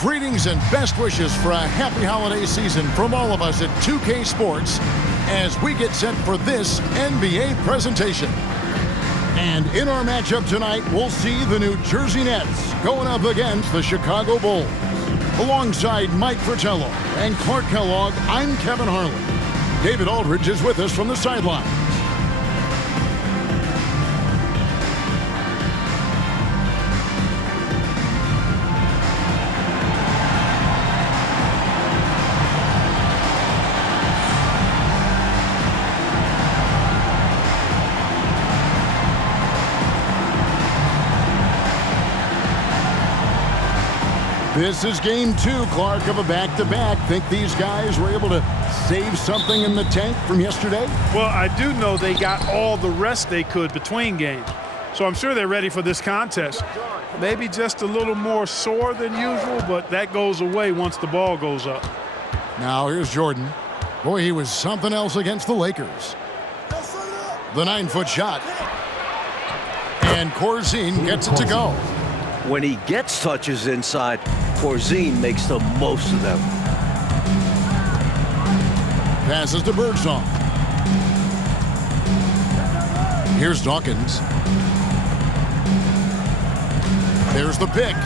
Greetings and best wishes for a happy holiday season from all of us at 2K Sports as we get set for this NBA presentation. And in our matchup tonight, we'll see the New Jersey Nets going up against the Chicago Bulls. Alongside Mike Fratello and Clark Kellogg, I'm Kevin Harlan. David Aldridge is with us from the sideline. This is game 2, Clark, of a back-to-back. Think these guys were able to save something in the tank from yesterday? Well, I do know they got all the rest they could between games. So I'm sure they're ready for this contest. Maybe just a little more sore than usual, but that goes away once the ball goes up. Now here's Jordan. Boy, he was something else against the Lakers. The 9-foot shot. And Corzine gets it to go. When he gets touches inside, Corzine makes the most of them. Passes to Birdsong. Here's Dawkins. There's the pick.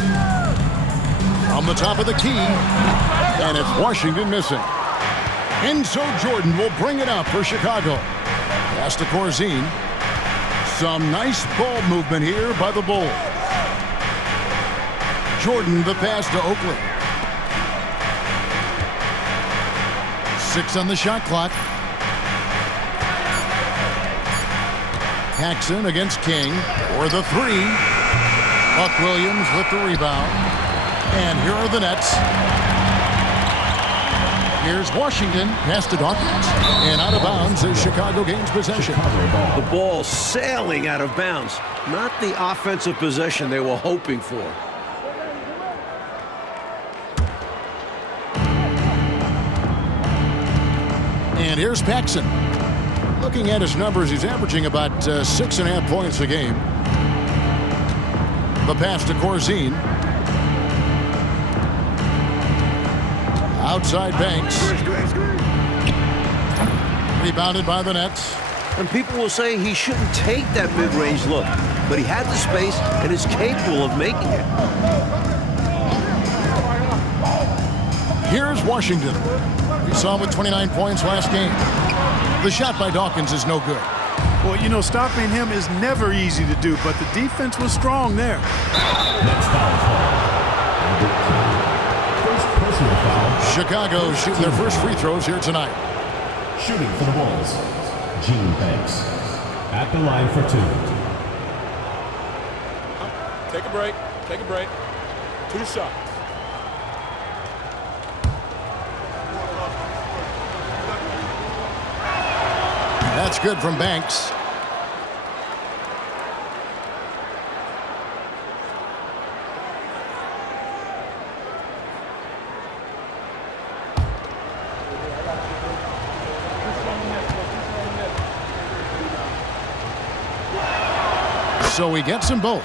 From the top of the key. And it's Washington missing. And so Jordan will bring it up for Chicago. Pass to Corzine. Some nice ball movement here by the Bulls. Jordan the pass to Oakley. 6 on the shot clock. Paxson against King for the 3. Buck Williams with the rebound. And here are the Nets. Here's Washington. Pass to Dawkins. And out of bounds as Chicago gains possession. The ball sailing out of bounds. Not the offensive possession they were hoping for. And here's Paxson. Looking at his numbers, he's averaging about 6.5 points a game. The pass to Corzine. Outside Banks. Rebounded by the Nets. And people will say he shouldn't take that mid-range look, but he had the space and is capable of making it. Here's Washington. We saw him with 29 points last game. The shot by Dawkins is no good. Well, you know, stopping him is never easy to do, but the defense was strong there. Next foul. First personal foul. Chicago shooting their first free throws here tonight. Shooting for the Bulls, Gene Banks. At the line for 2. Take a break. Take a break. 2 shots. That's good from Banks. So he gets them both.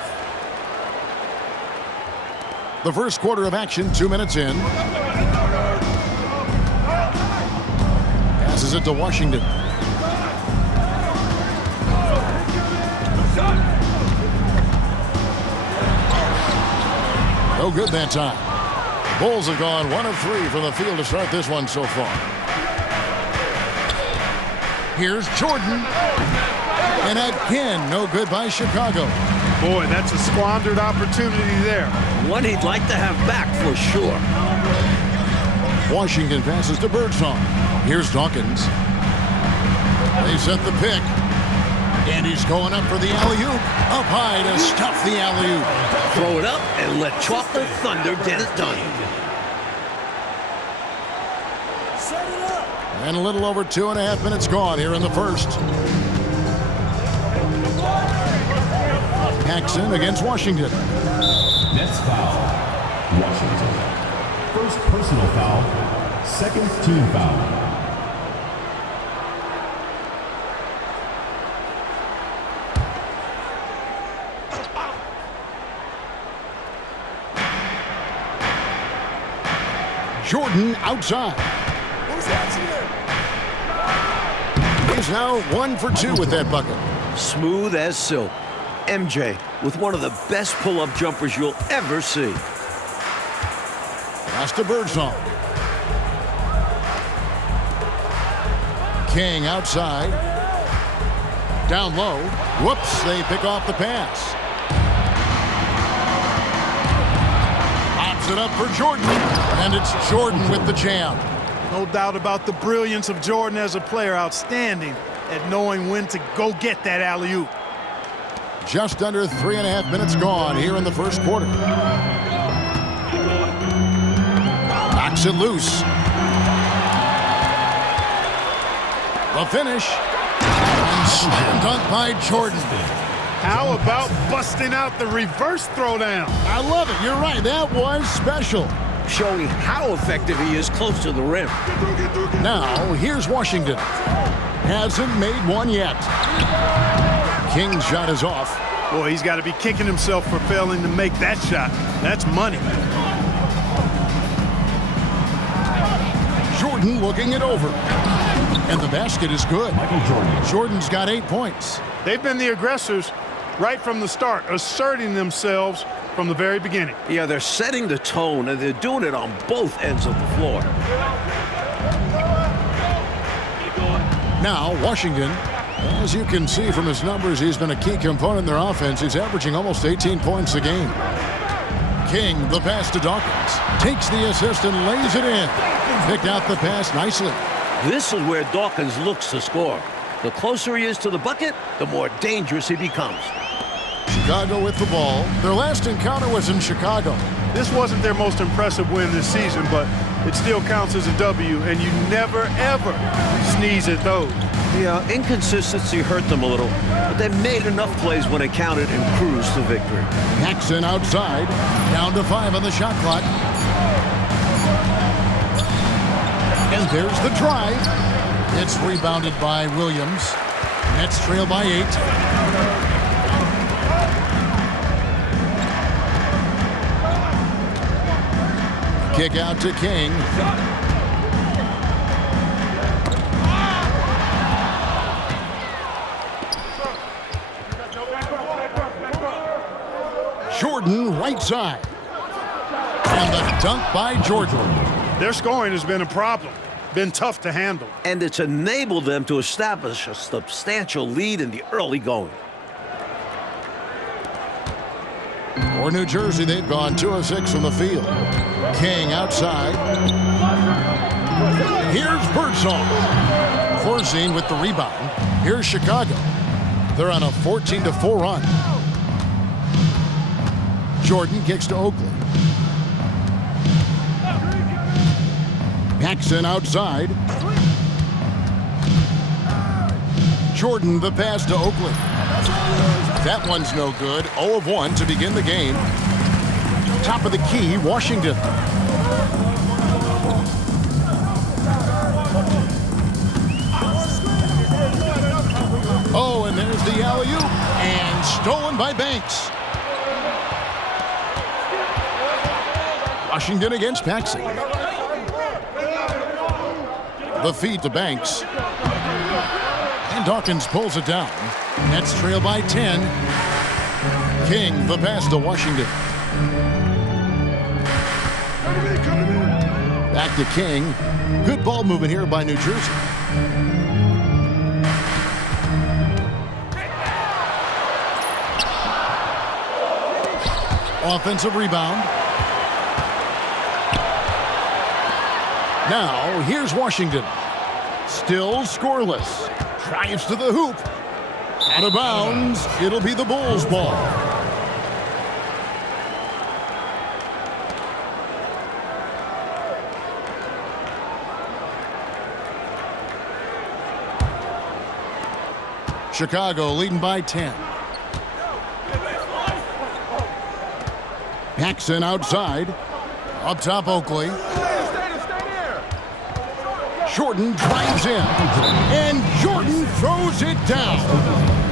The first quarter of action, 2 minutes in. Passes it to Washington. No good that time. Bulls have gone 1 of 3 from the field to start this one so far. Here's Jordan. And again, no good by Chicago. Boy, that's a squandered opportunity there. One he'd like to have back for sure. Washington passes to Birdsong. Here's Dawkins. They set the pick. And he's going up for the alley-oop. Up high to stuff the alley-oop. Throw it up and let Chocolate Thunder get it done. And a little over 2.5 minutes gone here in the first. Paxson against Washington. Nets foul. Washington. First personal foul. Second team foul. Jordan outside. He's now 1 for 2 with that bucket. Smooth as silk. MJ with one of the best pull-up jumpers you'll ever see. Pass to Birdsong. King outside. Down low. Whoops, they pick off the pass. Pops it up for Jordan, and it's Jordan with the jam. No doubt about the brilliance of Jordan as a player. Outstanding at knowing when to go get that alley-oop. Just under 3.5 minutes gone here in the first quarter. Knocks it loose. The finish. And slam dunk by Jordan. How about busting out the reverse throwdown? I love it. You're right. That was special. Showing how effective he is close to the rim. Now, here's Washington. Hasn't made one yet. King's shot is off. Boy, he's got to be kicking himself for failing to make that shot. That's money. Jordan looking it over. And the basket is good. Michael Jordan. Jordan's got 8 points. They've been the aggressors right from the start, asserting themselves from the very beginning. Yeah, they're setting the tone, and they're doing it on both ends of the floor. Now, Washington, as you can see from his numbers, he's been a key component in their offense. He's averaging almost 18 points a game. King, the pass to Dawkins. Takes the assist and lays it in. Picked out the pass nicely. This is where Dawkins looks to score. The closer he is to the bucket, the more dangerous he becomes. Chicago with the ball. Their last encounter was in Chicago. This wasn't their most impressive win this season, but it still counts as a W, and you never, ever sneeze at those. Yeah, inconsistency hurt them a little, but they made enough plays when it counted and cruised to victory. Paxson outside. Down to 5 on the shot clock. And there's the drive. It's rebounded by Williams. Nets trail by 8. Kick out to King. Jordan right side. And the dunk by Jordan. Their scoring has been a problem, been tough to handle. And it's enabled them to establish a substantial lead in the early going. For New Jersey, they've gone 2 of 6 from the field. King outside. Here's Birdsong. Corzine with the rebound. Here's Chicago. They're on a 14-4 run. Jordan kicks to Oakley. Paxson outside. Jordan the pass to Oakley. That one's no good. 0 of 1 to begin the game. Top of the key, Washington. Oh, and there's the alley-oop. And stolen by Banks. Washington against Paxson. The feed to Banks. And Dawkins pulls it down. Nets trail by 10. King, the pass to Washington. Back to King. Good ball movement here by New Jersey. Offensive rebound. Now, here's Washington. Still scoreless. Drives to the hoop. Out of bounds. It'll be the Bulls' ball. Chicago leading by 10. Paxson outside. Up top, Oakley. Jordan drives in. And Jordan throws it down.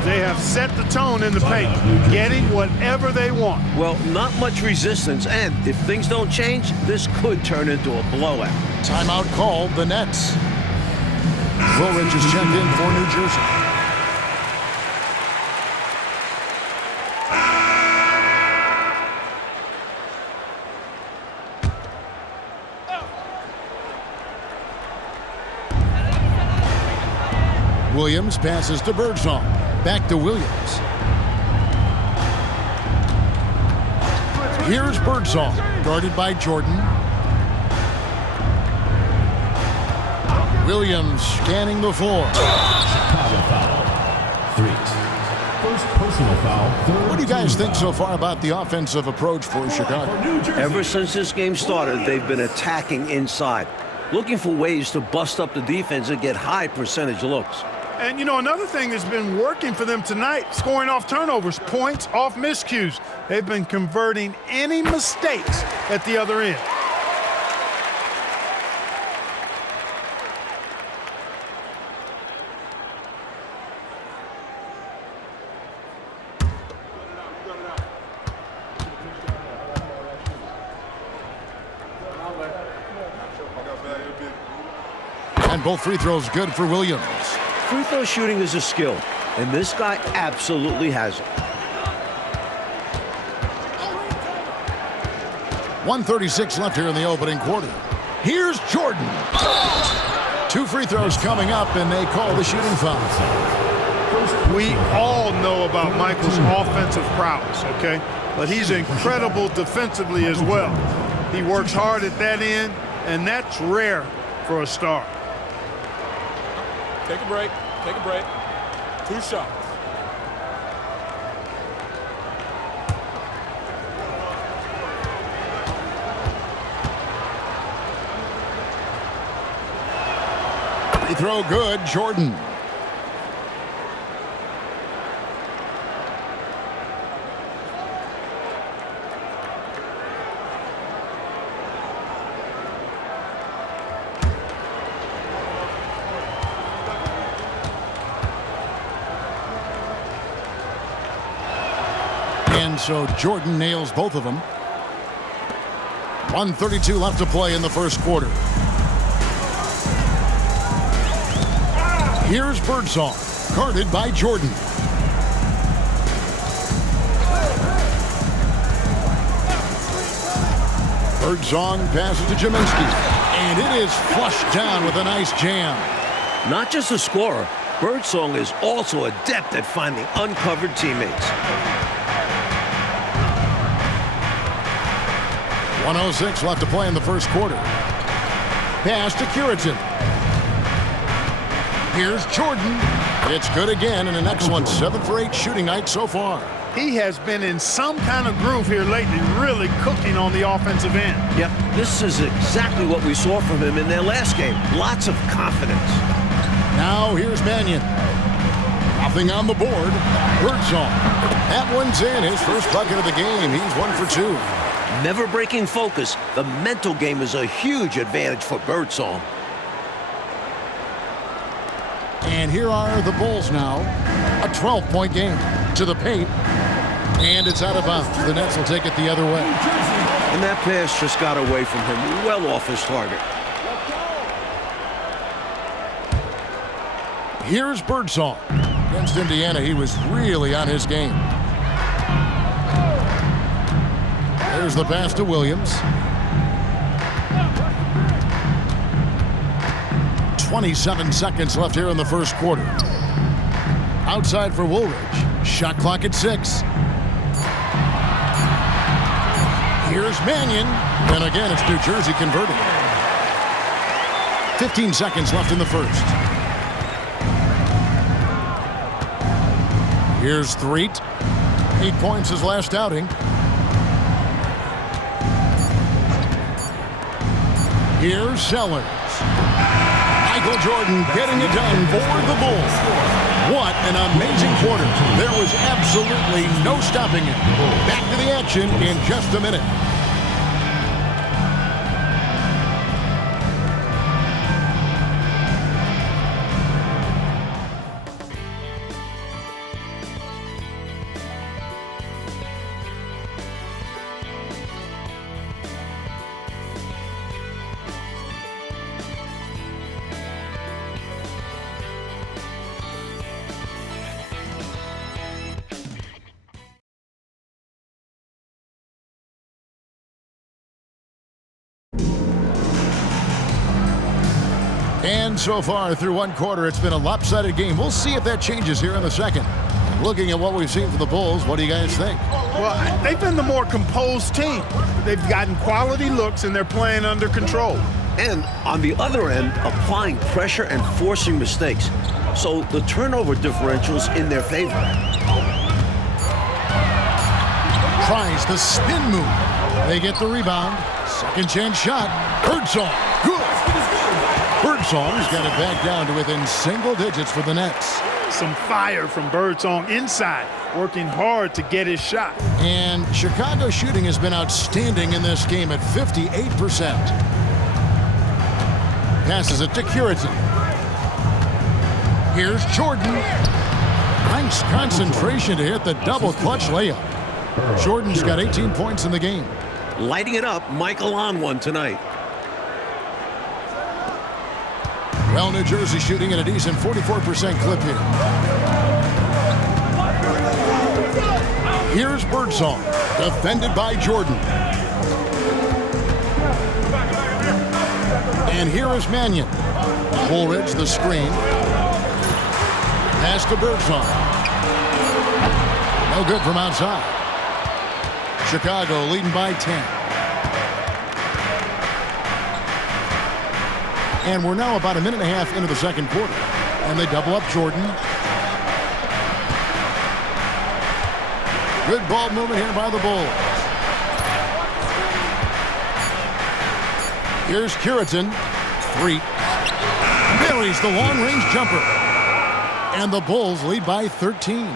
They have set the tone in the paint, getting whatever they want. Well, not much resistance, and if things don't change, this could turn into a blowout. Timeout called, the Nets. Woolridge is checked in for New Jersey. Williams passes to Birdsong. Back to Williams. Here's Birdsong, guarded by Jordan. Williams scanning the floor. Chicago foul. 3. First personal foul. What do you guys think so far about the offensive approach for Chicago? Ever since this game started, they've been attacking inside, looking for ways to bust up the defense and get high percentage looks. And, you know, another thing that's been working for them tonight, scoring off turnovers, points off miscues. They've been converting any mistakes at the other end. And both free throws good for Williams. Free throw shooting is a skill, and this guy absolutely has it. 1:36 left here in the opening quarter. Here's Jordan. 2 free throws coming up, and they call the shooting foul. We all know about Michael's offensive prowess, okay? But he's incredible defensively as well. He works hard at that end, and that's rare for a star. Take a break. Take a break. 2 shots. Free throw good, Jordan. And so Jordan nails both of them. 1:32 left to play in the first quarter. Here's Birdsong, guarded by Jordan. Birdsong passes to Jaminski, and it is flushed down with a nice jam. Not just a scorer, Birdsong is also adept at finding uncovered teammates. 1:06 left to play in the first quarter. Pass to Curitin. Here's Jordan. It's good again, and an excellent 7 for 8 shooting night so far. He has been in some kind of groove here lately, really cooking on the offensive end. Yep, this is exactly what we saw from him in their last game. Lots of confidence. Now here's Mannion. Nothing on the board. Birdsong. That one's in. His first bucket of the game. He's 1 for 2. Never breaking focus. The mental game is a huge advantage for Birdsong. And here are the Bulls now. A 12-point game to the paint. And it's out of bounds. The Nets will take it the other way. And that pass just got away from him, well off his target. Here's Birdsong. Against Indiana, he was really on his game. There's the pass to Williams. 27 seconds left here in the first quarter. Outside for Woolridge. Shot clock at 6. Here's Mannion. And again, it's New Jersey converting. 15 seconds left in the first. Here's Threet. 8 points his last outing. Here's Sellers. Michael Jordan getting it done for the Bulls. What an amazing quarter. There was absolutely no stopping it. Back to the action in just a minute. And so far through one quarter, it's been a lopsided game. We'll see if that changes here in the second. Looking at what we've seen from the Bulls, what do you guys think? Well, they've been the more composed team. They've gotten quality looks, and they're playing under control. And on the other end, applying pressure and forcing mistakes. So the turnover differential's in their favor. Tries the spin move. They get the rebound. Second chance shot. Birdsong. Good. Birdsong's got it back down to within single digits for the Nets. Some fire from Birdsong inside, working hard to get his shot. And Chicago's shooting has been outstanding in this game at 58%. Passes it to Curitan. Here's Jordan. Nice concentration to hit the double clutch layup. Jordan's got 18 points in the game. Lighting it up, Michael on one tonight. Well, New Jersey shooting at a decent 44% clip here. Here's Birdsong, defended by Jordan. And here is Mannion. Woolridge, the screen. Pass to Birdsong. No good from outside. Chicago leading by 10. And we're now about a minute and a half into the second quarter. And they double up Jordan. Good ball movement here by the Bulls. Here's Curitan. Three. Buries the long-range jumper. And the Bulls lead by 13.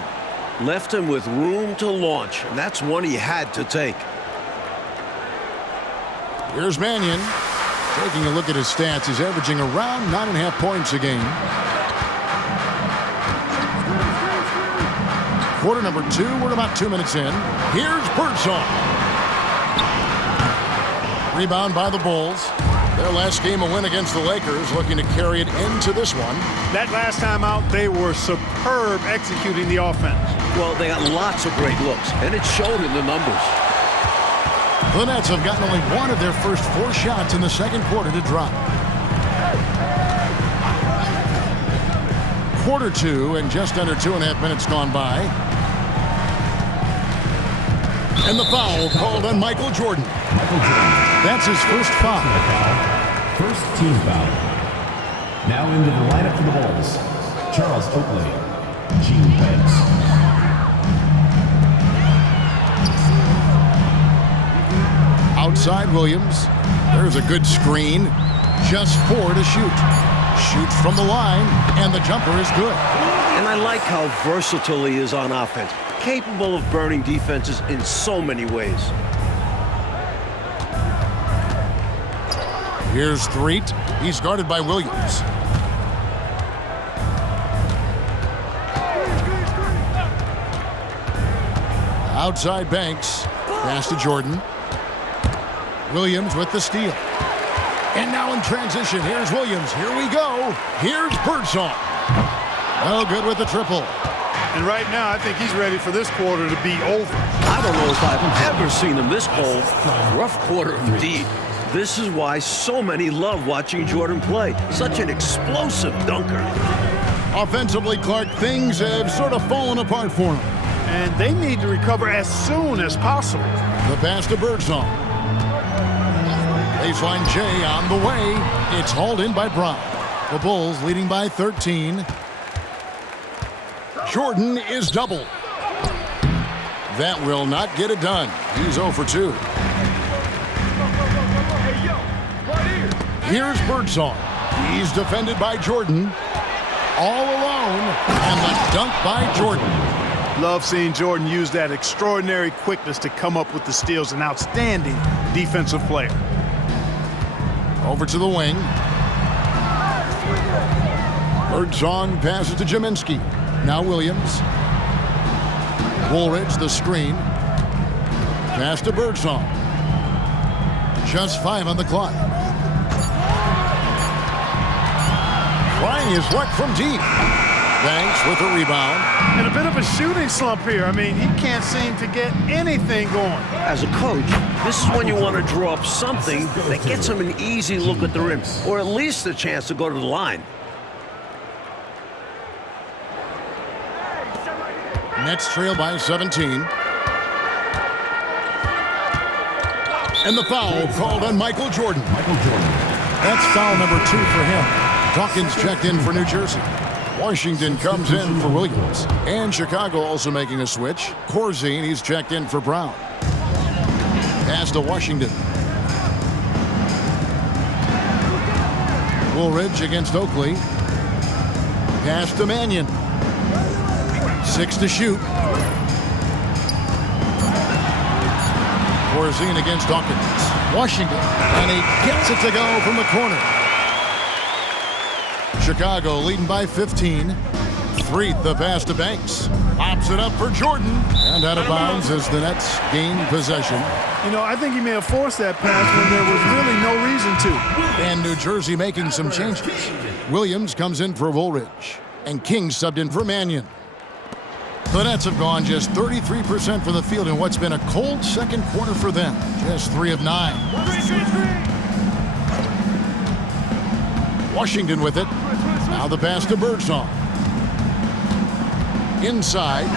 Left him with room to launch, and that's one he had to take. Here's Mannion. Taking a look at his stats, he's averaging around 9.5 points a game. Quarter number 2, we're about 2 minutes in. Here's Birdsong. Rebound by the Bulls. Their last game a win against the Lakers, looking to carry it into this one. That last time out, they were superb executing the offense. Well, they got lots of great looks, and it showed in the numbers. The Nets have gotten only one of their first 4 shots in the second quarter to drop. Quarter 2 and just under 2.5 minutes gone by. And the foul called on Michael Jordan. That's his first foul. First team foul. Now into the lineup for the Bulls. Charles Oakley, Gene Banks. Outside Williams. There's a good screen. Just 4 to shoot. Shoots from the line, and the jumper is good. And I like how versatile he is on offense. Capable of burning defenses in so many ways. Here's Threet. He's guarded by Williams. Outside Banks. Pass to Jordan. Williams with the steal. And now in transition, here's Williams. Here we go. Here's Birdsong. Well, good with the triple. And right now, I think he's ready for this quarter to be over. I don't know if I've ever seen him this cold. Rough quarter indeed. This is why so many love watching Jordan play. Such an explosive dunker. Offensively, Clark, things have sort of fallen apart for him. And they need to recover as soon as possible. The pass to Birdsong. Baseline J on the way. It's hauled in by Brown. The Bulls leading by 13. Jordan is doubled. That will not get it done. He's 0 for 2. Here's Birdsong. He's defended by Jordan. All alone. And the dunk by Jordan. Love seeing Jordan use that extraordinary quickness to come up with the steals. An outstanding defensive player. Over to the wing. Birdsong passes to Jaminski. Now Williams. Woolridge, the screen. Pass to Birdsong. Just 5 on the clock. Trying his luck from deep. Banks with a rebound. And a bit of a shooting slump here. I mean, he can't seem to get anything going. As a coach, this is when you want to draw up something that gets him an easy look at the rim, or at least a chance to go to the line. Nets trail by 17. And the foul called on Michael Jordan. That's foul number 2 for him. Dawkins checked in for New Jersey. Washington comes in for Williams. And Chicago also making a switch. Corzine, he's checked in for Brown. Pass to Washington. Woolridge against Oakley. Pass to Mannion. 6 to shoot. Corzine against Dawkins. Washington, and he gets it to go from the corner. Chicago leading by 15. Threet the pass to Banks. Pops it up for Jordan. And out of bounds as the Nets gain possession. You know, I think he may have forced that pass when there was really no reason to. And New Jersey making some changes. Williams comes in for Woolridge. And King subbed in for Mannion. The Nets have gone just 33% from the field in what's been a cold second quarter for them. Just 3 of 9. Washington with it. Now the pass to Birdsong. Inside.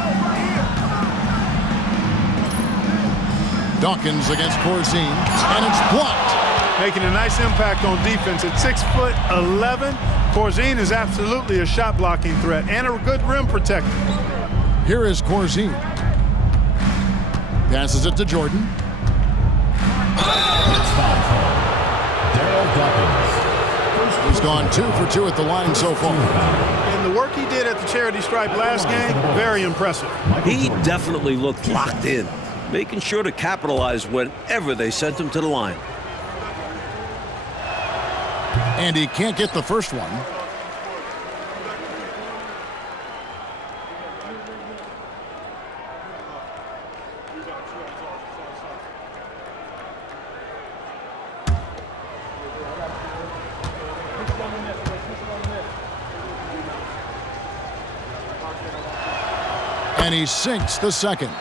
Dawkins against Corzine. And it's blocked. Making a nice impact on defense. At 6'11", Corzine is absolutely a shot blocking threat and a good rim protector. Here is Corzine. Passes it to Jordan. He's gone 2 for 2 at the line so far. And the work he did at the charity stripe last game, very impressive. He definitely looked locked in, making sure to capitalize whenever they sent him to the line. And he can't get the first one. And he sinks the second.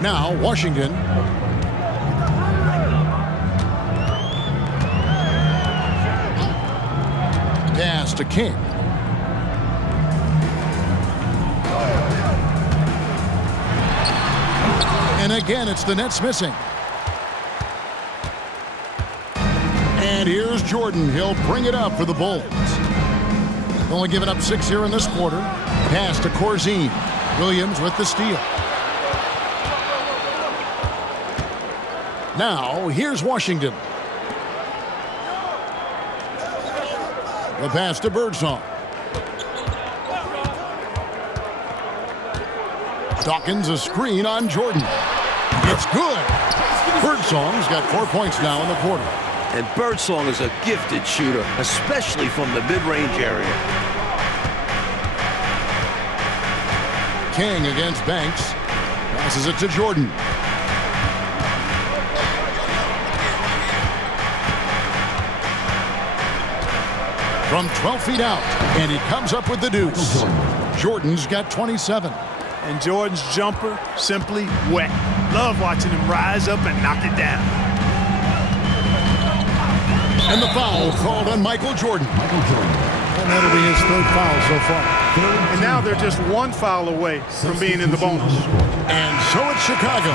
Now Washington. Pass to King. And again, it's the Nets missing. And here's Jordan. He'll bring it up for the Bulls. Only giving up 6 here in this quarter. Pass to Corzine. Williams with the steal. Now, here's Washington. The pass to Birdsong. Dawkins a screen on Jordan. It's good. Birdsong's got 4 points now in the quarter. And Birdsong is a gifted shooter, especially from the mid-range area. King against Banks. Passes it to Jordan. From 12 feet out, and he comes up with the deuce. Jordan's got 27. And Jordan's jumper, simply wet. Love watching him rise up and knock it down. And the foul called on Michael Jordan. And that'll be his 3rd foul so far. And now they're just 1 foul away from being in the bonus. And so it's Chicago.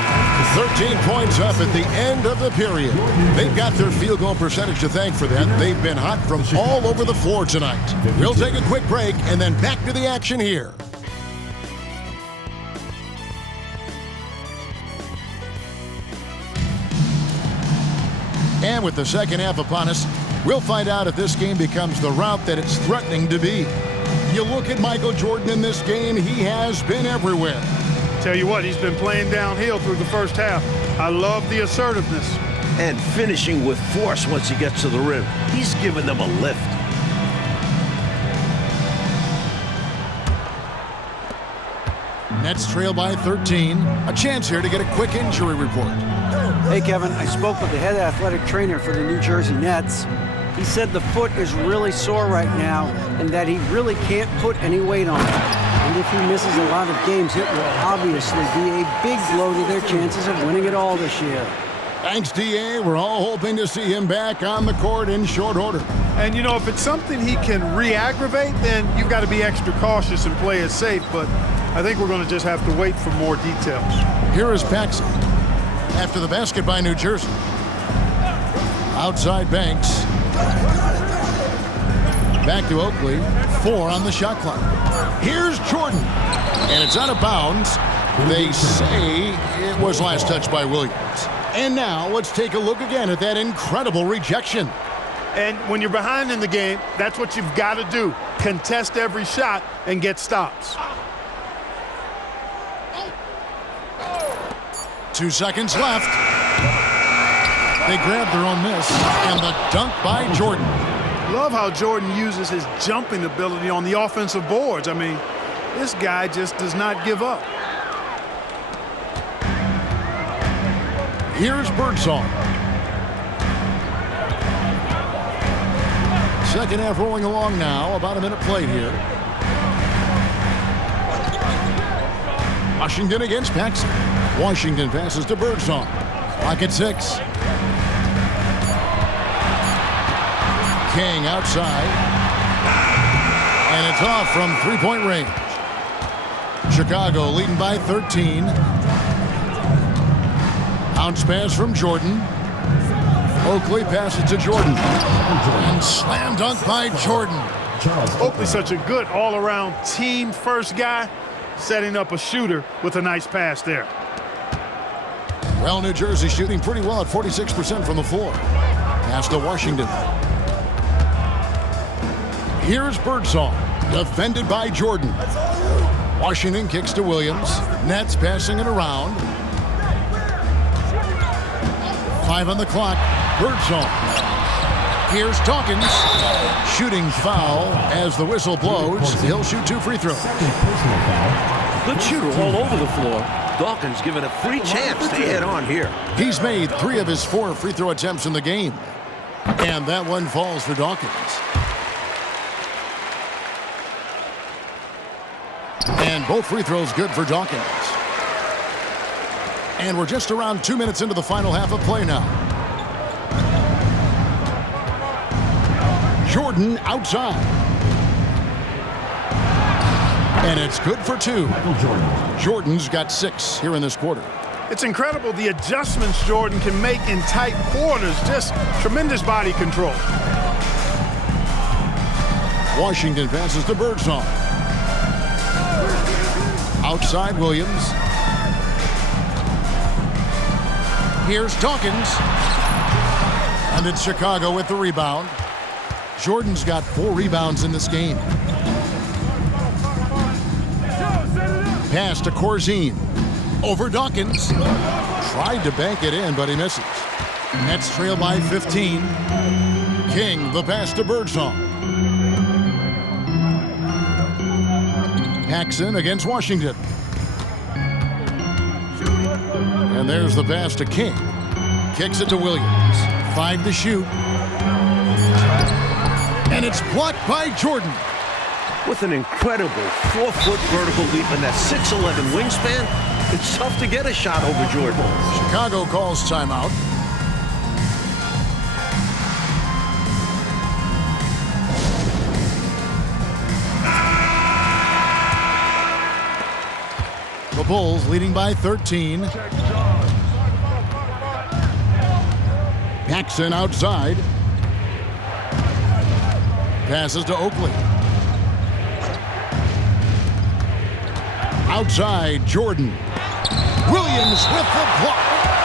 13 points up at the end of the period. They've got their field goal percentage to thank for that. They've been hot from all over the floor tonight. We'll take a quick break and then back to the action here. And with the second half upon us, we'll find out if this game becomes the route that it's threatening to be. You look at Michael Jordan in this game, he has been everywhere. Tell you what, he's been playing downhill through the first half. I love the assertiveness. And finishing with force once he gets to the rim. He's given them a lift. Nets trail by 13. A chance here to get a quick injury report. Hey, Kevin, I spoke with the head athletic trainer for the New Jersey Nets. He He said the foot is really sore right now and that he really can't put any weight on it. And if he misses a lot of games, it will obviously be a big blow to their chances of winning it all this year. Thanks, D.A. We're all hoping to see him back on the court in short order. And, you know, if it's something he can re-aggravate, then you've got to be extra cautious and play it safe. But I think we're going to just have to wait for more details. Here is Paxson after the basket by New Jersey. Outside Banks. Back to Oakley. 4 on the shot clock. Here's Jordan. And it's out of bounds. They say it was last touched by Williams. And now let's take a look again at that incredible rejection. And when you're behind in the game, that's what you've got to do. Contest every shot and get stops. 2 seconds left. They grab their own miss, and the dunk by Jordan. Love how Jordan uses his jumping ability on the offensive boards. I mean, this guy just does not give up. Here's Birdsong. Second half rolling along now. About a minute played here. Washington against Paxson. Washington passes to Birdsong. Clock at 6. King outside. And it's off from three-point range. Chicago leading by 13. Bounce pass from Jordan. Oakley passes to Jordan. And slam dunk by Jordan. Oakley's such a good all-around team first guy, setting up a shooter with a nice pass there. Well, New Jersey shooting pretty well at 46% from the floor. Pass to Washington. Here's Birdsong, defended by Jordan. Washington kicks to Williams. Nets passing it around. 5 on the clock. Birdsong. Here's Dawkins. Shooting foul as the whistle blows. He'll shoot 2 free throws. Good shooter all over the floor. Dawkins given a free chance to head on here. He's made 3 of his 4 free throw attempts in the game. And that one falls for Dawkins. And both free throws good for Dawkins. And we're just around 2 minutes into the final half of play now. Jordan outside. And it's good for 2. Jordan's got 6 here in this quarter. It's incredible the adjustments Jordan can make in tight quarters. Just tremendous body control. Washington passes to Birdsong. Outside Williams. Here's Dawkins. And it's Chicago with the rebound. Jordan's got 4 rebounds in this game. Pass to Corzine. Over Dawkins. Tried to bank it in, but he misses. Nets trail by 15. King, the pass to Birdsong. Paxson against Washington. And there's the pass to King. Kicks it to Williams. 5 to shoot. And it's blocked by Jordan. With an incredible 4-foot vertical leap and that 6'11" wingspan, it's tough to get a shot over Jordan. Chicago calls timeout. The Bulls leading by 13. Paxson outside. Passes to Oakley. Outside, Jordan. Williams with the block.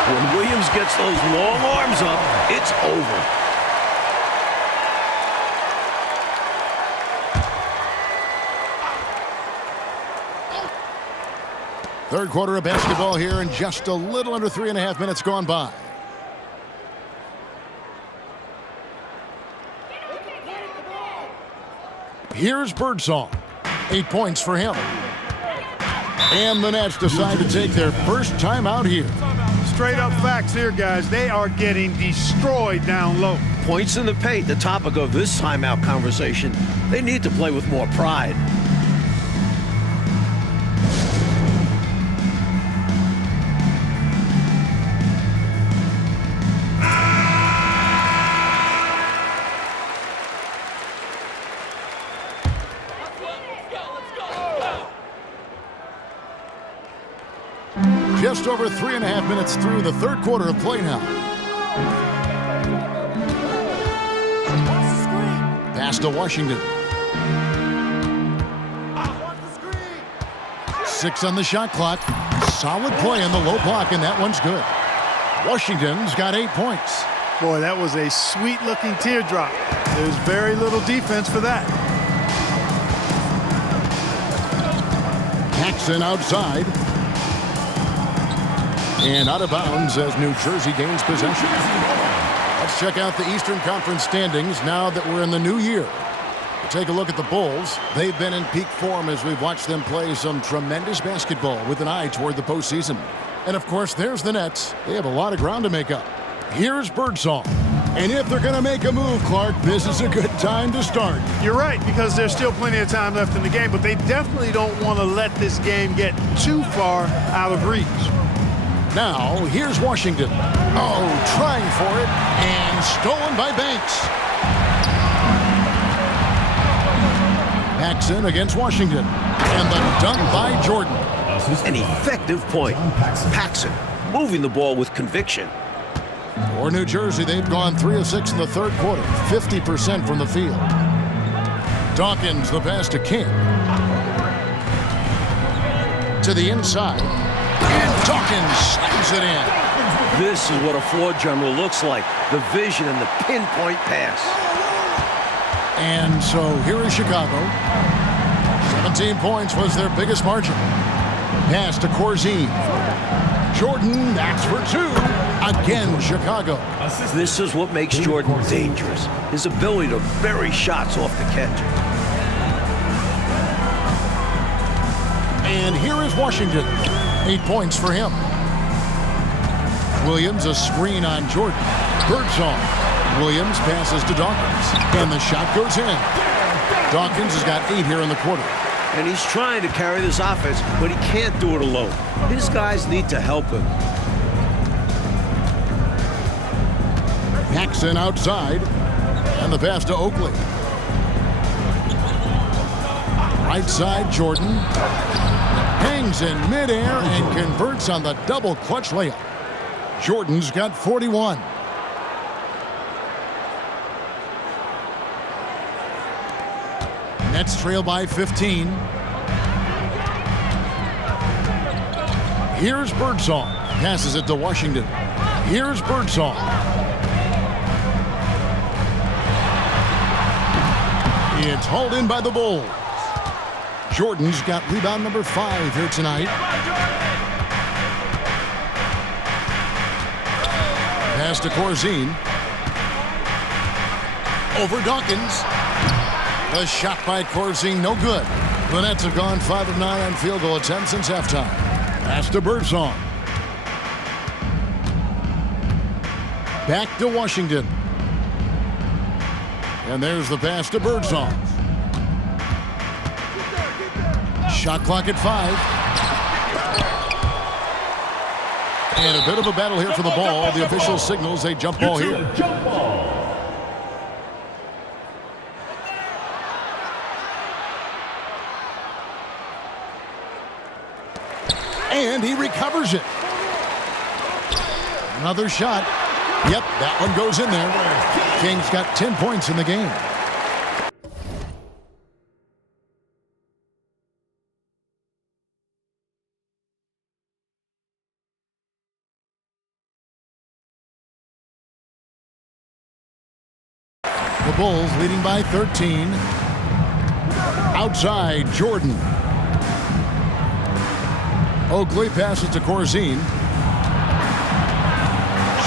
When Williams gets those long arms up, it's over. Third quarter of basketball here, and just a little under 3.5 minutes gone by. Here's Birdsong. 8 points for him. And the Nets decide to take their first timeout here. Straight up facts here, guys. They are getting destroyed down low. Points in the paint, the topic of this timeout conversation. They need to play with more pride. Just over 3.5 minutes through the third quarter of play now. Pass to Washington. 6 on the shot clock. Solid play on the low block, and that one's good. Washington's got 8 points. Boy, that was a sweet-looking teardrop. There's very little defense for that. Paxson outside. And out of bounds as New Jersey gains possession. Let's check out the Eastern Conference standings now that we're in the new year. We'll take a look at the Bulls. They've been in peak form as we've watched them play some tremendous basketball with an eye toward the postseason. And of course, there's the Nets. They have a lot of ground to make up. Here's Birdsong. And if they're going to make a move, Clark, this is a good time to start. You're right, because there's still plenty of time left in the game, but they definitely don't want to let this game get too far out of reach. Now, here's Washington. Oh, trying for it, and stolen by Banks. Paxson against Washington, and the dunk by Jordan. An effective point. Paxson moving the ball with conviction. For New Jersey, they've gone 3 of 6 in the third quarter, 50% from the field. Dawkins, the pass to King. To the inside. And Dawkins slams it in. This is what a floor general looks like. The vision and the pinpoint pass. And so here is Chicago. 17 points was their biggest margin. Pass to Corzine. Jordan, that's for 2. Again, Chicago. This is what makes Jordan dangerous. His ability to bury shots off the catch. And here is Washington. 8 points for him. Williams, a screen on Jordan. Birdsong. Williams passes to Dawkins. And the shot goes in. Dawkins has got 8 here in the quarter. And he's trying to carry this offense, but he can't do it alone. His guys need to help him. Paxson outside. And the pass to Oakley. Right side, Jordan. Hangs in midair and converts on the double clutch layup. Jordan's got 41. Nets trail by 15. Here's Birdsong. Passes it to Washington. Here's Birdsong. It's hauled in by the Bulls. Jordan's got rebound number 5 here tonight. Pass to Corzine. Over Dawkins. The shot by Corzine, no good. The Nets have gone 5 of 9 on field goal attempts since halftime. Pass to Birdsong. Back to Washington. And there's the pass to Birdsong. Shot clock at 5. And a bit of a battle here for the ball. The official signals a jump ball here. And he recovers it. Another shot. Yep, that one goes in there. King's got 10 points in the game. The Bulls leading by 13. Outside, Jordan. Oakley passes to Corzine.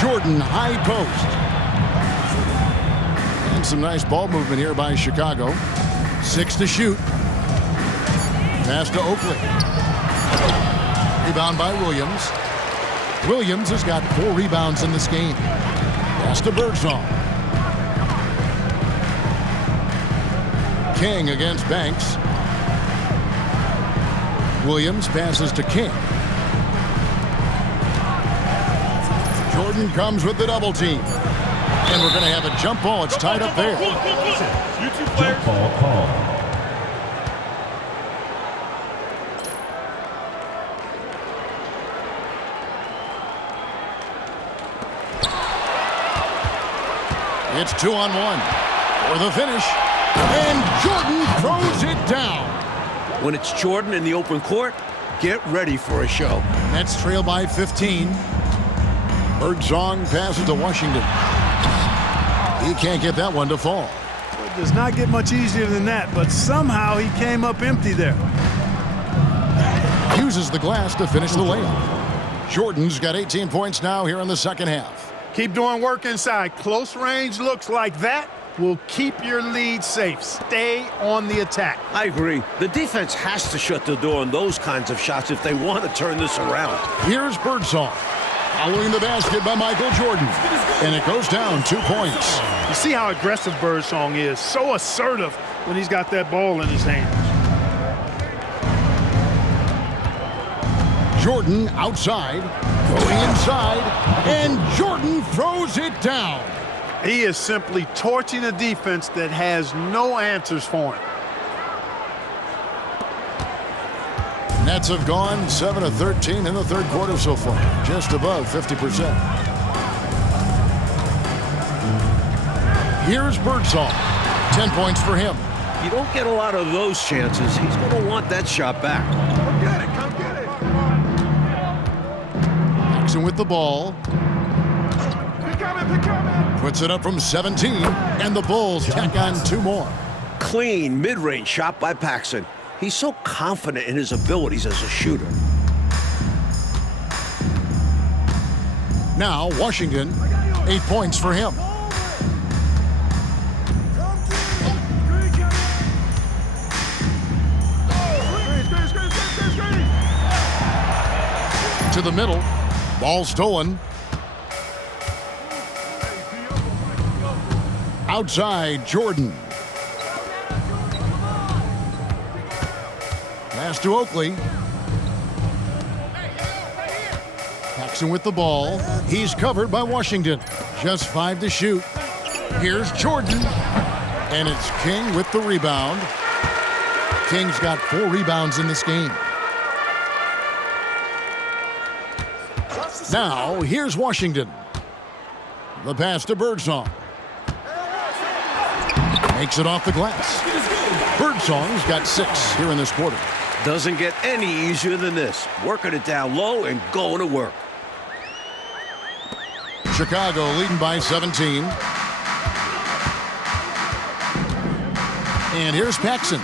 Jordan, high post. And some nice ball movement here by Chicago. 6 to shoot. Pass to Oakley. Rebound by Williams. Williams has got 4 rebounds in this game. Pass to Birdsong. King against Banks. Williams passes to King. Jordan comes with the double team. And we're going to have a jump ball. It's tied up there. You two Jump players. ball call. It's 2-on-1 for the finish. And Jordan throws it down. When it's Jordan in the open court, get ready for a show. Nets trail by 15. Birdsong passes to Washington. He can't get that one to fall. It does not get much easier than that, but somehow he came up empty there. Uses the glass to finish the layup. Jordan's got 18 points now here in the second half. Keep doing work inside. Close range looks like that will keep your lead safe. Stay on the attack. I agree. The defense has to shut the door on those kinds of shots if they want to turn this around. Here's Birdsong. Following the basket by Michael Jordan. And it goes down 2 points. You see how aggressive Birdsong is. So assertive when he's got that ball in his hands. Jordan outside, going inside, and Jordan throws it down. He is simply torching a defense that has no answers for him. Nets have gone 7 of 13 in the third quarter so far, just above 50%. Here's Birdsong, 10 points for him. You don't get a lot of those chances. He's going to want that shot back. Come get it. Come get it. Jackson with the ball, Pick coming. puts it up from 17, and the Bulls tack on 2 more. Clean mid-range shot by Paxson. He's so confident in his abilities as a shooter. Now Washington, 8 points for him. To the middle, ball stolen. Outside, Jordan. Pass to Oakley. Paxson with the ball. He's covered by Washington. Just 5 to shoot. Here's Jordan. And it's King with the rebound. King's got 4 rebounds in this game. Now, here's Washington. The pass to Birdsong. Makes it off the glass. Birdsong's got 6 here in this quarter. Doesn't get any easier than this. Working it down low and going to work. Chicago leading by 17. And here's Paxson.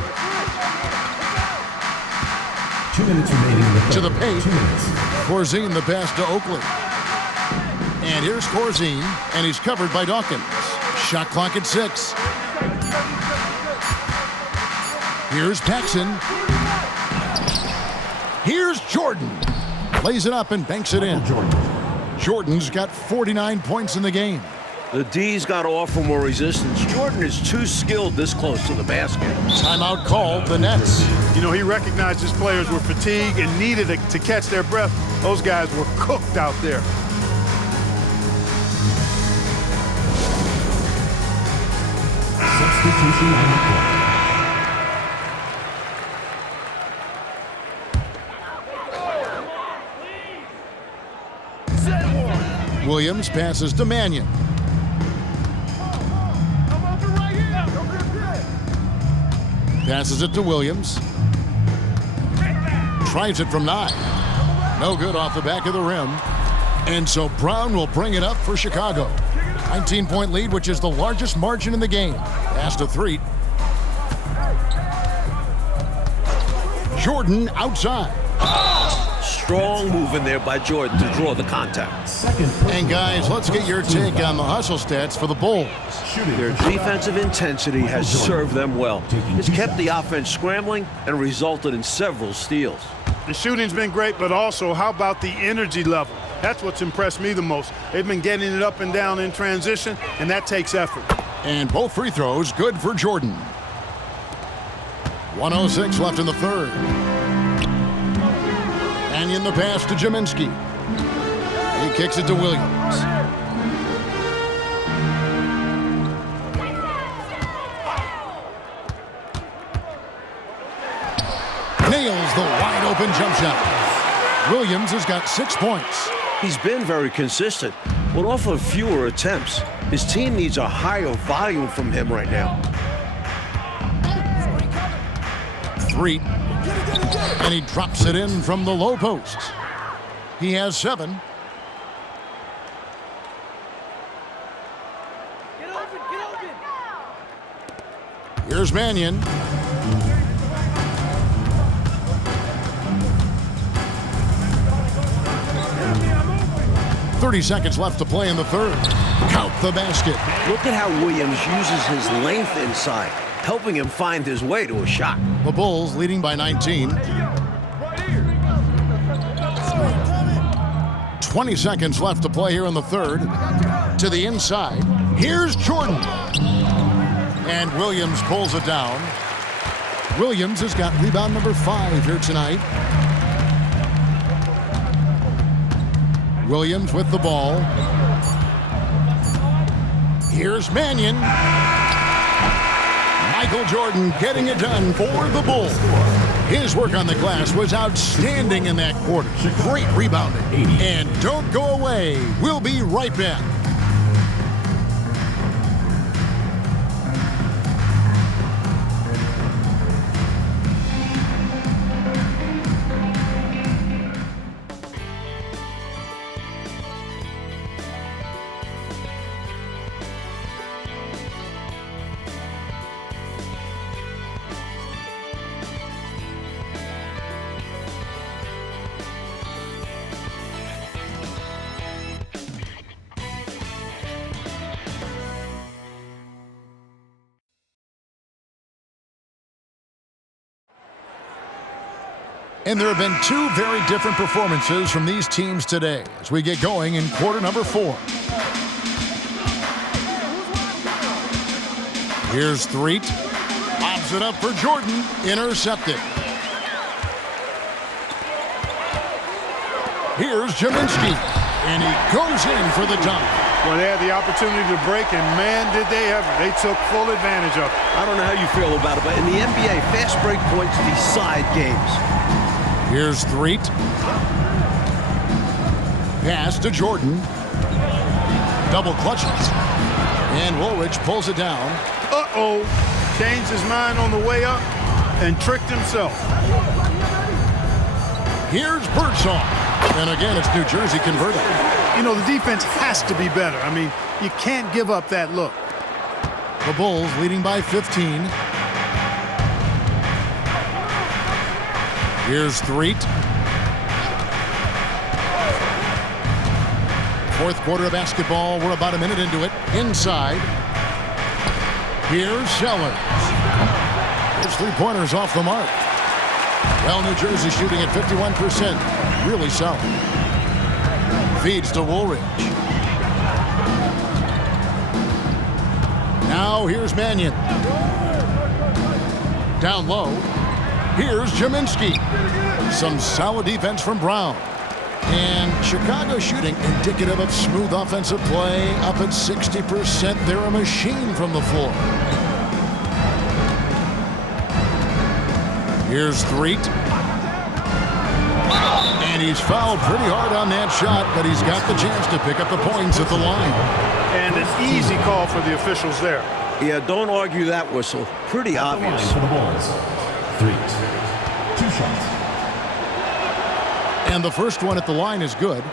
2 minutes remaining in the third. To the paint. 2 minutes. Corzine the pass to Oakley. And here's Corzine, and he's covered by Dawkins. Shot clock at 6. Here's Paxson. Here's Jordan. Lays it up and banks it in. Jordan's got 49 points in the game. The D's got to offer more resistance. Jordan is too skilled this close to the basket. Timeout called, the Nets. You know, he recognized his players were fatigued and needed to catch their breath. Those guys were cooked out there. Substitution on the court. Williams passes to Mannion. Passes it to Williams. Tries it from 9. No good off the back of the rim. And so Brown will bring it up for Chicago. 19-point lead, which is the largest margin in the game. Pass to 3. Jordan outside. Strong move in there by Jordan to draw the contact. And guys, let's get your take on the hustle stats for the Bulls. Their defensive intensity has served them well. It's kept the offense scrambling and resulted in several steals. The shooting's been great, but also how about the energy level? That's what's impressed me the most. They've been getting it up and down in transition, and that takes effort. And both free throws good for Jordan. 1:06 left in the third. Mannion the pass to Jaminski. He kicks it to Williams. Nails the wide open jump shot. Williams has got 6 points. He's been very consistent, but off of fewer attempts. His team needs a higher volume from him right now. 3. And he drops it in from the low post. He has 7. Here's Mannion. .30 seconds left to play in the third. Count the basket. Look at how Williams uses his length inside, helping him find his way to a shot. The Bulls leading by 19. 20 seconds left to play here in the third. To the inside. Here's Jordan. And Williams pulls it down. Williams has got rebound number 5 here tonight. Williams with the ball. Here's Mannion. Michael Jordan getting it done for the Bulls. His work on the glass was outstanding in that quarter. Great rebounding. And don't go away. We'll be right back. And there have been 2 very different performances from these teams today as we get going in quarter number 4. Here's Threet. Lobs it up for Jordan. Intercepted. Here's Jaminski. And he goes in for the dunk. Well, they had the opportunity to break, and man, did they ever. They took full advantage of it. I don't know how you feel about it, but in the NBA, fast break points decide games. Here's Threet. Pass to Jordan. Double clutches. And Woolridge pulls it down. Uh-oh. Changed his mind on the way up and tricked himself. Here's Birdsong. And again, it's New Jersey converted. You know, the defense has to be better. I mean, you can't give up that look. The Bulls leading by 15. Here's Threet. Fourth quarter of basketball. We're about a minute into it. Inside. Here's Sellers. His 3-pointers off the mark. Well, New Jersey shooting at 51%. Really solid. Feeds to Woolridge. Now here's Mannion. Down low. Here's Jaminski. Some solid defense from Brown. And Chicago shooting indicative of smooth offensive play. Up at 60%. They're a machine from the floor. Here's Threet. And he's fouled pretty hard on that shot, but he's got the chance to pick up the points at the line. And an easy call for the officials there. Yeah, don't argue that whistle. Pretty obvious. For the Bulls. Threet. 2 shots. And the first one at the line is good.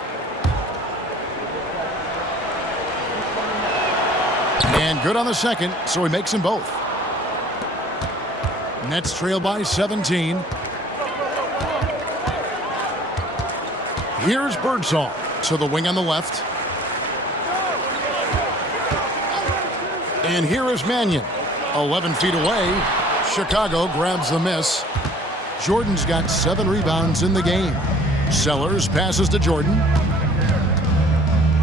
And good on the second, so he makes them both. Nets trail by 17. Here's Birdsong to the wing on the left. And here is Mannion. 11 feet away. Chicago grabs the miss. Jordan's got 7 rebounds in the game. Sellers passes to Jordan.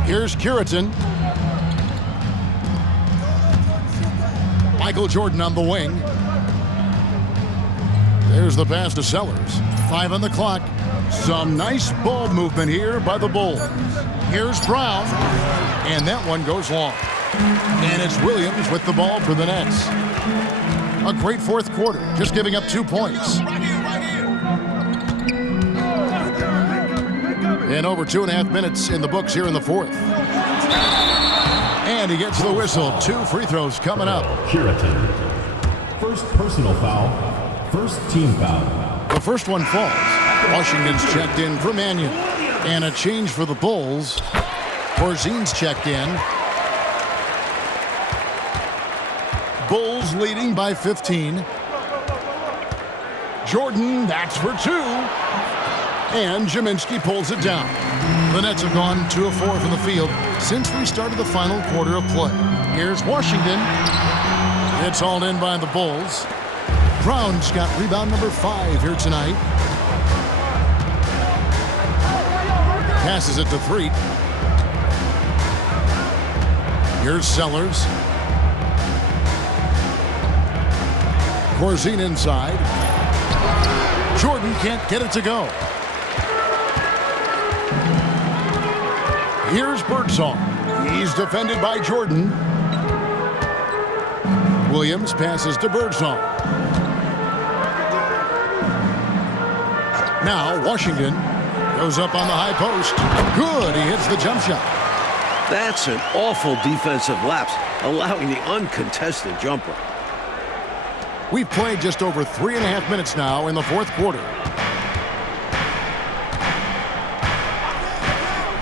Here's Curitin. Michael Jordan on the wing. There's the pass to Sellers. 5 on the clock. Some nice ball movement here by the Bulls. Here's Brown, and that one goes long. And it's Williams with the ball for the Nets. A great fourth quarter, just giving up 2 points. And over 2.5 minutes in the books here in the fourth. And he gets the whistle. 2 free throws coming up. Puritan. First personal foul. First team foul. The first one falls. Washington's checked in for Mannion. And a change for the Bulls. Corzine's checked in. Bulls leading by 15. Jordan, that's for 2. And Gminski pulls it down. The Nets have gone 2 of 4 from the field since we started the final quarter of play. Here's Washington. It's hauled in by the Bulls. Brown's got rebound number 5 here tonight. Passes it to Threet. Here's Sellers. Corzine inside. Jordan can't get it to go. Here's Birdsong. He's defended by Jordan. Williams passes to Birdsong. Now Washington goes up on the high post. Good, he hits the jump shot. That's an awful defensive lapse, allowing the uncontested jumper. We've played just over 3.5 minutes now in the fourth quarter.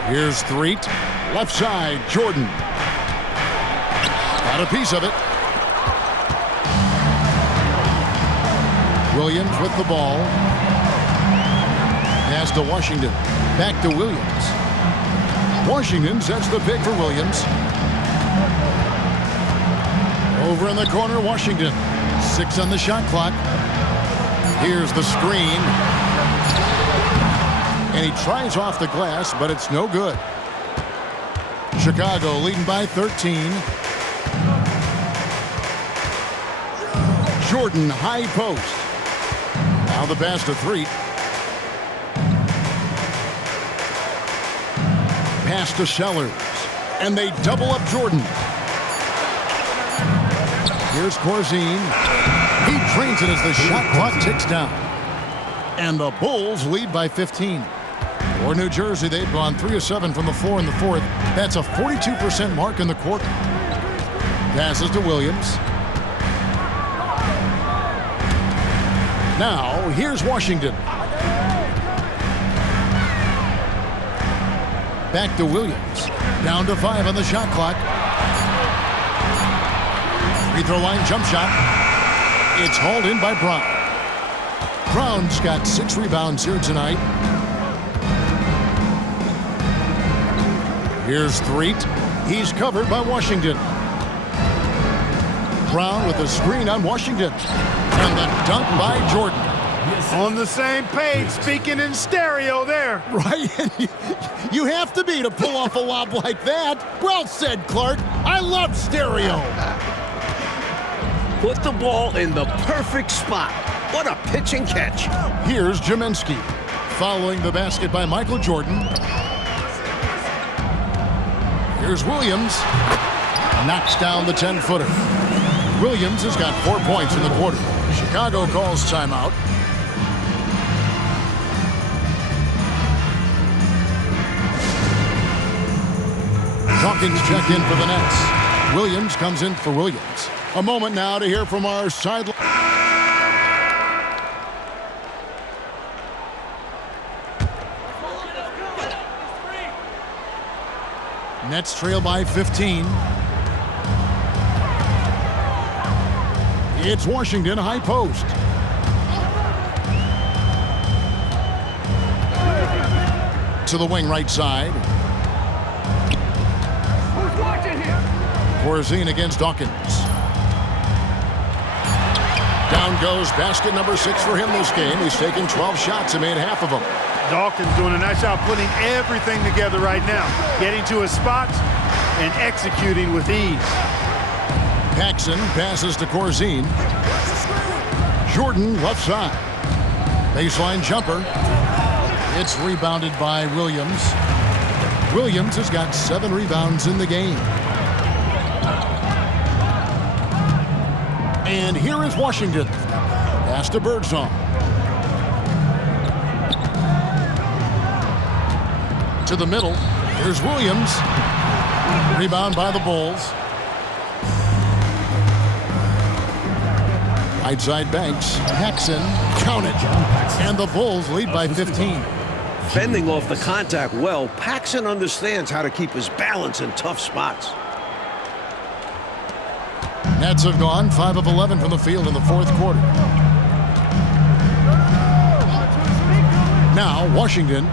Here's Threet. Left side, Jordan. Got a piece of it. Williams with the ball. Pass to Washington. Back to Williams. Washington sets the pick for Williams. Over in the corner, Washington. 6 on the shot clock. Here's the screen. And he tries off the glass, but it's no good. Chicago leading by 13. Jordan, high post. Now the pass to Threet. Pass to Sellers. And they double up Jordan. Here's Corzine. He drains it as the shot clock ticks down. And the Bulls lead by 15. For New Jersey, they've gone 3 of 7 from the floor in the fourth. That's a 42% mark in the quarter. Passes to Williams. Now, here's Washington. Back to Williams. Down to 5 on the shot clock. Free throw line jump shot. It's hauled in by Brown. Brown's got 6 rebounds here tonight. Here's Threet. He's covered by Washington. Brown with a screen on Washington. And the dunk by Jordan. On the same page, speaking in stereo there. Right? You have to be to pull off a lob like that. Well said, Clark. I love stereo. Put the ball in the perfect spot. What a pitch and catch. Here's Gminski. Following the basket by Michael Jordan. Here's Williams. Knocks down the 10-footer. Williams has got 4 points in the quarter. Chicago calls timeout. Dawkins checked in for the Nets. Williams comes in for Williams. A moment now to hear from our sideline. Nets trail by 15. It's Washington high post. To the wing right side. Corzine against Dawkins. Down goes basket number 6 for him this game. He's taken 12 shots and made half of them. Dawkins doing a nice job putting everything together right now. Getting to his spots and executing with ease. Paxson passes to Corzine. Jordan left side. Baseline jumper. It's rebounded by Williams. Williams has got 7 rebounds in the game. And here is Washington. Pass to Birdsong. To the middle. Here's Williams. Rebound by the Bulls. Right side Banks. Paxson. Count it. And the Bulls lead by 15. Fending off the contact well, Paxson understands how to keep his balance in tough spots. Nets have gone 5 of 11 from the field in the fourth quarter. Now Washington.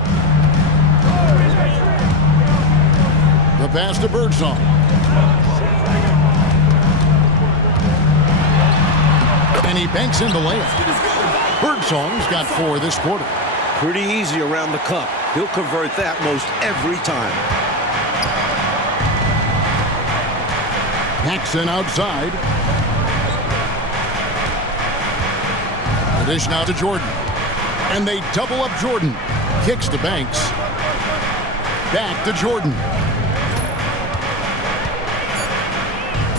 The pass to Birdsong. And he banks in the layup. Birdsong's got 4 this quarter. Pretty easy around the cup. He'll convert that most every time. Paxson outside. The dish now to Jordan. And they double up Jordan. Kicks to Banks. Back to Jordan.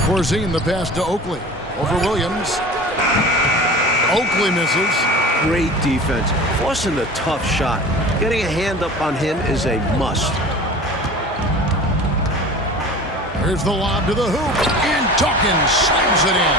Corzine the pass to Oakley. Over Williams. Oakley misses. Great defense, forcing the tough shot. Getting a hand up on him is a must. Here's the lob to the hoop, and Dawkins slams it in.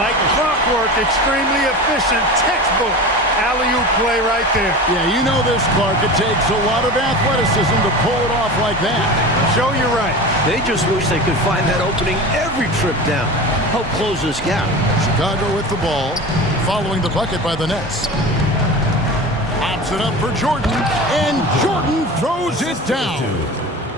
Like clockwork, extremely efficient, textbook alley-oop play right there. Yeah, you know this, Clark. It takes a lot of athleticism to pull it off like that. Show you right. They just wish they could find that opening every trip down. Help close this gap. Chicago with the ball, following the bucket by the Nets. Pops it up for Jordan, and Jordan throws it down.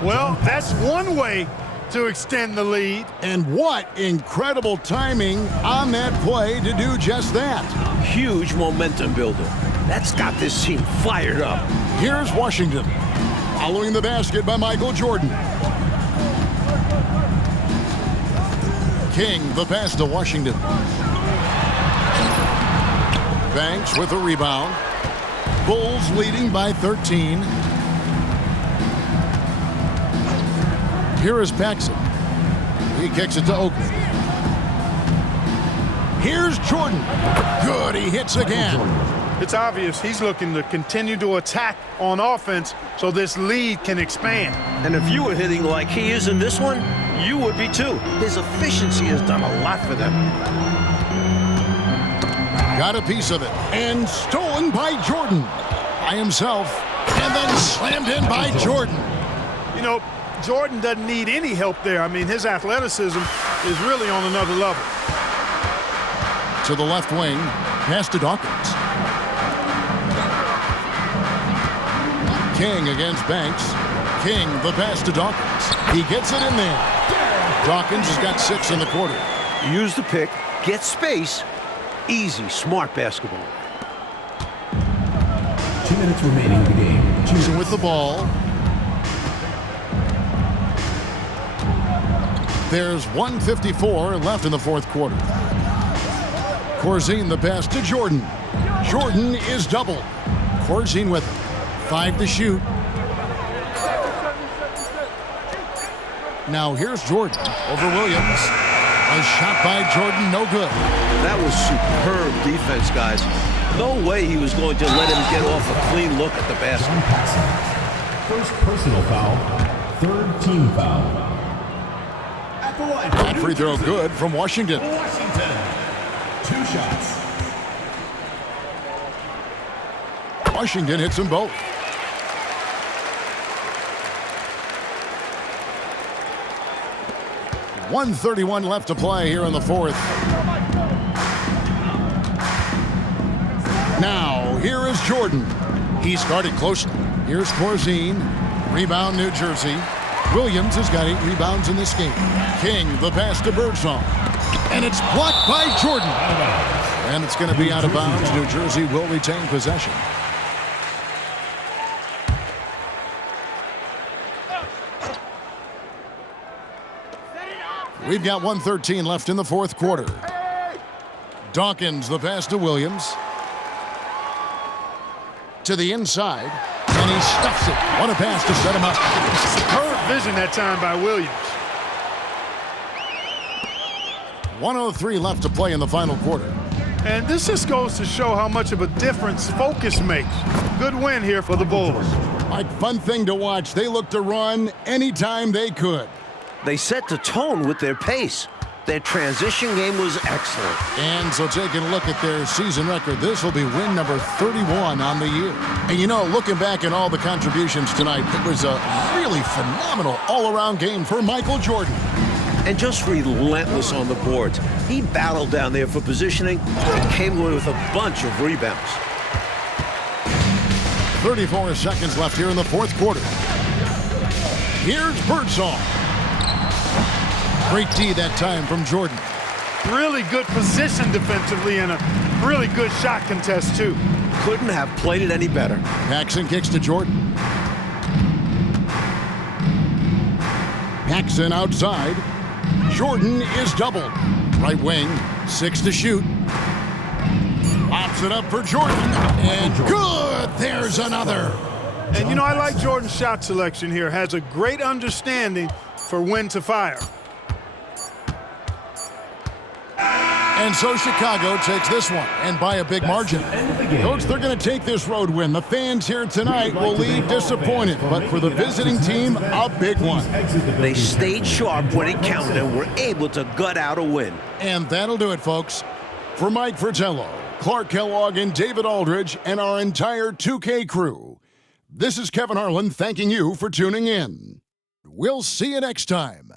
Well, that's one way to extend the lead. And what incredible timing on that play to do just that. Huge momentum builder. That's got this team fired up. Here's Washington, following the basket by Michael Jordan. King, the pass to Washington. Banks with a rebound. Bulls leading by 13. Here is Paxson. He kicks it to Oakley. Here's Jordan. Good, he hits again. It's obvious he's looking to continue to attack on offense so this lead can expand. And if you were hitting like he is in this one, you would be too. His efficiency has done a lot for them. Got a piece of it. And stolen by Jordan. By himself. And then slammed in by Jordan. You know, Jordan doesn't need any help there. I mean, his athleticism is really on another level. To the left wing. Pass to Dawkins. King against Banks. King, the pass to Dawkins. He gets it in there. Dawkins has got 6 in the quarter. Use the pick, get space. Easy, smart basketball. 2 minutes remaining in the game. Choosing with the ball. There's 1:54 left in the fourth quarter. Corzine the pass to Jordan. Jordan is doubled. Corzine with it. 5 to shoot. Now here's Jordan over Williams. A shot by Jordan, no good. That was superb defense, guys. No way he was going to let him get off a clean look at the basket. First personal foul, third team foul. At the line. That free throw good from Washington. Washington. 2 shots. Washington hits them both. .131 left to play here in the fourth. Now, here is Jordan. He started closely. Here's Corzine. Rebound, New Jersey. Williams has got 8 rebounds in this game. King, the pass to Birdsong. And it's blocked by Jordan. And it's going to be out of bounds. New Jersey will retain possession. We've got 1:13 left in the fourth quarter. Dawkins, the pass to Williams. to the inside, and he stuffs it. What a pass to set him up. Superb vision that time by Williams. 1:03 left to play in the final quarter. And this just goes to show how much of a difference focus makes. Good win here for the Bulls. Mike, fun thing to watch. They look to run anytime they could. They set the tone with their pace. Their transition game was excellent. And so taking a look at their season record, this will be win number 31 on the year. And you know, looking back at all the contributions tonight, it was a really phenomenal all-around game for Michael Jordan. And just relentless on the boards. He battled down there for positioning and came away with a bunch of rebounds. 34 seconds left here in the fourth quarter. Here's Birdsong. Great D that time from Jordan. Really good position defensively and a really good shot contest, too. Couldn't have played it any better. Paxson kicks to Jordan. Paxson outside. Jordan is doubled. Right wing, 6 to shoot. Pops it up for Jordan. And good! There's another. And, you know, I like Jordan's shot selection here. Has a great understanding for when to fire. And so Chicago takes this one, and by a big margin. Coach, they're going to take this road win. The fans here tonight will leave disappointed, but for the visiting team, a big one. They stayed sharp when it counted and were able to gut out a win. And that'll do it, folks. For Mike Fratello, Clark Kellogg, and David Aldridge, and our entire 2K crew, this is Kevin Harlan thanking you for tuning in. We'll see you next time.